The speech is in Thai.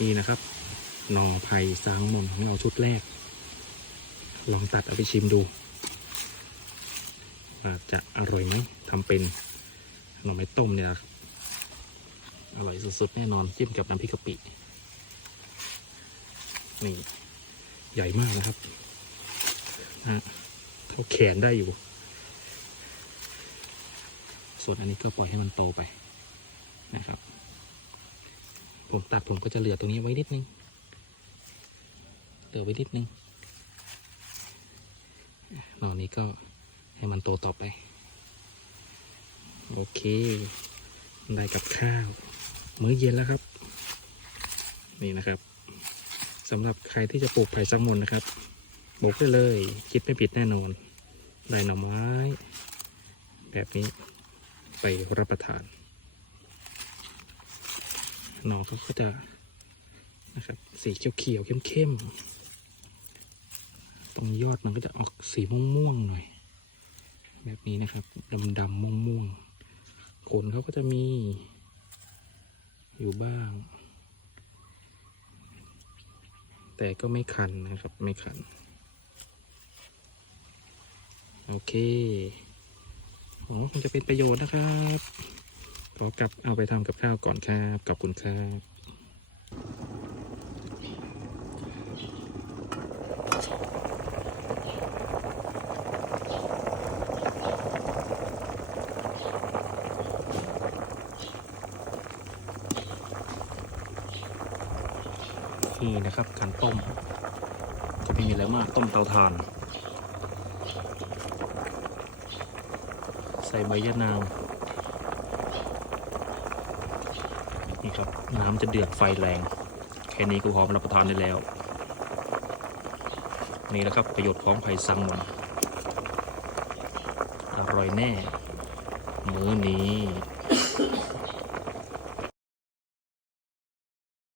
นี่นะครับหน่อไผ่สางมอนของเราชุดแรก ลองตัดเอาไปชิมดูว่าจะอร่อยไหมทำเป็นหน่อไม้ต้มเนี่ยครับอร่อยสุดๆแน่นอนจิ้มกับน้ำพริกกะปินี่ใหญ่มากนะครับนะเท่าแขนได้อยู่ ส่วนอันนี้ก็ปล่อยให้มันโตไปนะครับ ผมตัดผมก็จะเหลือตรงนี้ไว้นิดนึง เหลือไว้นิดนึงหนอนนี้ก็ให้มันโตต่อไป โอเค ได้กับข้าว มื้อเย็นแล้วครับ นี่นะครับสำหรับใครที่จะปลูกไผ่ซักมนนะครับบอกได้เลย คิดไม่ผิดแน่นอน ได้หน่อไม้ แบบนี้ไปรับประทาน หน่อเขาก็จะนะครับสีเขียวๆเข้มๆตรงยอดมันก็จะออกสีม่วงๆหน่อย แบบนี้นะครับดำๆม่วงๆขนเขาก็จะมี อยู่บ้าง แต่ก็ไม่คันนะครับไม่คัน โอเคหวังว่าคงจะเป็นประโยชน์นะครับ ขอกลับเอาไปทำกับข้าวก่อนครับขอบคุณครับนี่นะครับการต้มจะไม่มีอะไรมากต้มเตาถ่าน ใส่ใบยะนาง นี่ครับ น้ำจะเดือดไฟแรง แค่นี้ก็พร้อมรับประทานได้แล้ว นี่แหละครับประโยชน์ของไผ่ซังมันอร่อยแน่ มื้อนี้